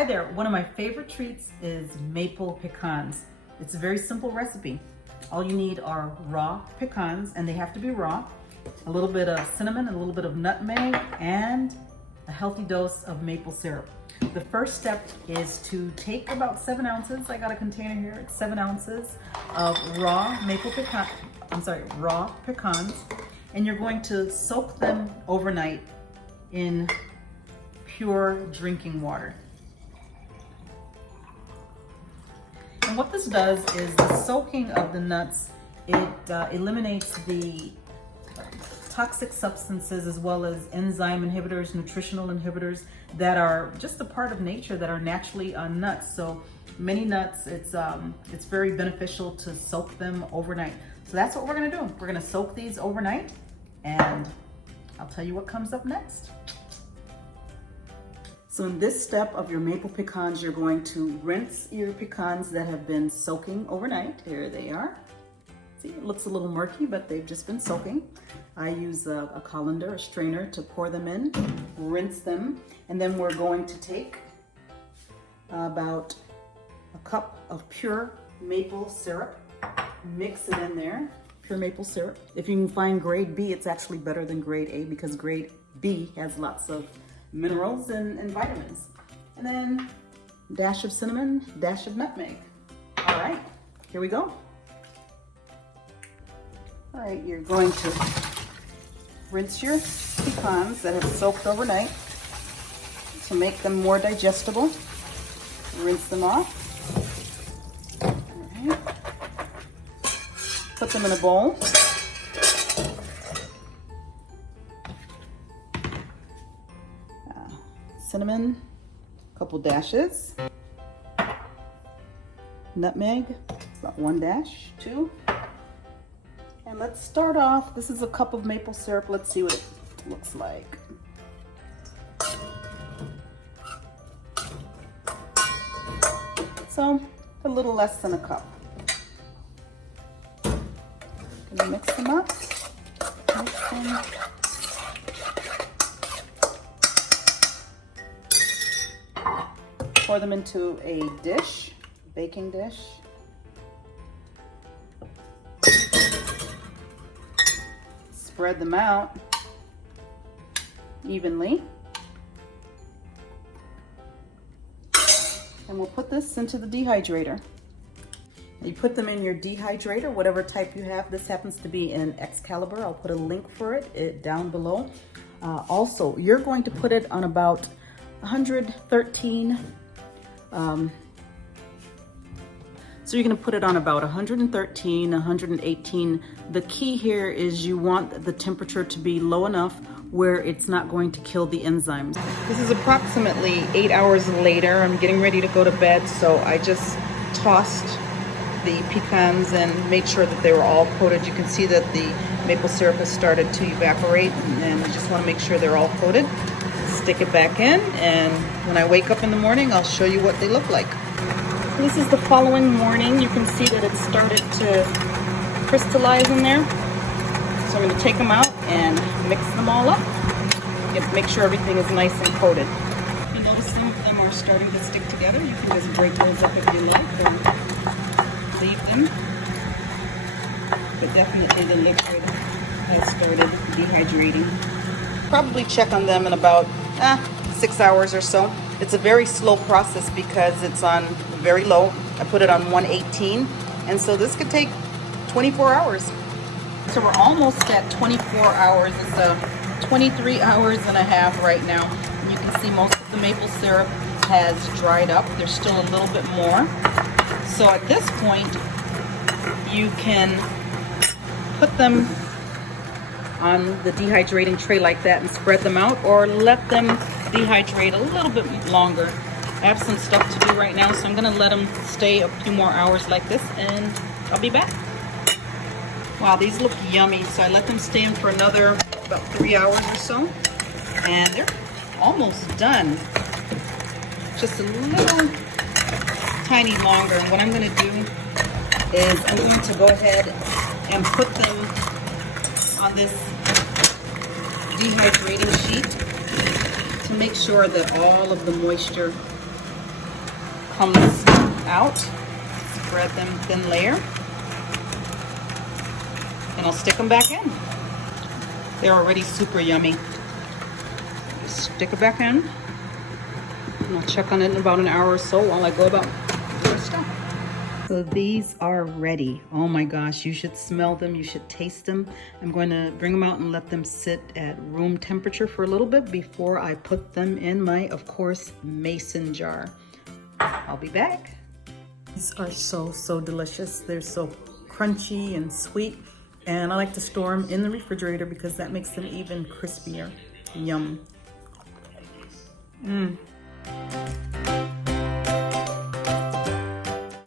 Hi there, one of my favorite treats is maple pecans. It's a very simple recipe. All you need are raw pecans, and they have to be raw, a little bit of cinnamon, a little bit of nutmeg, and a healthy dose of maple syrup. The first step is to take about 7 ounces, I got a container here, it's 7 ounces of raw pecans, and you're going to soak them overnight in pure drinking water. And what this does is the soaking of the nuts, it eliminates the toxic substances as well as enzyme inhibitors, nutritional inhibitors that are just a part of nature that are naturally on nuts. So many nuts, it's very beneficial to soak them overnight. So that's what we're gonna do. We're gonna soak these overnight, and I'll tell you what comes up next. So in this step of your maple pecans, you're going to rinse your pecans that have been soaking overnight. Here they are. See, it looks a little murky, but they've just been soaking. I use a colander, a strainer, to pour them in, rinse them, and then we're going to take about a cup of pure maple syrup, mix it in there, pure maple syrup. If you can find grade B, it's actually better than grade A because grade B has lots of minerals and vitamins. And then a dash of cinnamon, dash of nutmeg. All right, here we go. All right, you're going to rinse your pecans that have soaked overnight to make them more digestible. Rinse them off. All right. Put them in a bowl. Cinnamon, a couple dashes. Nutmeg, about 1 dash, 2. And let's start off, this is a cup of maple syrup. Let's see what it looks like. So, a little less than a cup. Gonna mix them up. Mix them. Pour them into a dish, baking dish. Spread them out evenly. And we'll put this into the dehydrator. You put them in your dehydrator, whatever type you have. This happens to be an Excalibur. I'll put a link for it down below. Also, you're going to put it on about 113. So you're going to put it on about 113, 118. The key here is you want the temperature to be low enough where it's not going to kill the enzymes. This is approximately 8 hours later. I'm getting ready to go to bed, so I just tossed the pecans and made sure that they were all coated. You can see that the maple syrup has started to evaporate, and I just want to make sure they're all coated. Stick it back in, and when I wake up in the morning, I'll show you what they look like. This is the following morning. You can see that it started to crystallize in there. So I'm going to take them out and mix them all up. Make sure everything is nice and coated. You notice some of them are starting to stick together. You can just break those up if you like, or leave them. But definitely the liquid has started dehydrating. Probably check on them in about 6 hours or so. It's a very slow process because it's on very low. I put it on 118, and so this could take 24 hours. So we're almost at 24 hours. It's 23 hours and a half right now. And you can see most of the maple syrup has dried up. There's still a little bit more. So at this point, you can put them on the dehydrating tray like that and spread them out, or let them dehydrate a little bit longer. I have some stuff to do right now, so I'm gonna let them stay a few more hours like this, and I'll be back. Wow, these look yummy. So I let them stay in for another about 3 hours or so, and they're almost done. Just a little tiny longer. And what I'm gonna do is I'm going to go ahead and put them on this dehydrating sheet to make sure that all of the moisture comes out, spread them thin layer, and I'll stick them back in. They're already super yummy. Just stick it back in, and I'll check on it in about an hour or so while I go about my stuff. So these are ready. Oh my gosh, you should smell them, you should taste them. I'm going to bring them out and let them sit at room temperature for a little bit before I put them in my, of course, mason jar. I'll be back. These are so delicious. They're so crunchy and sweet, and I like to store them in the refrigerator because that makes them even crispier. Yum.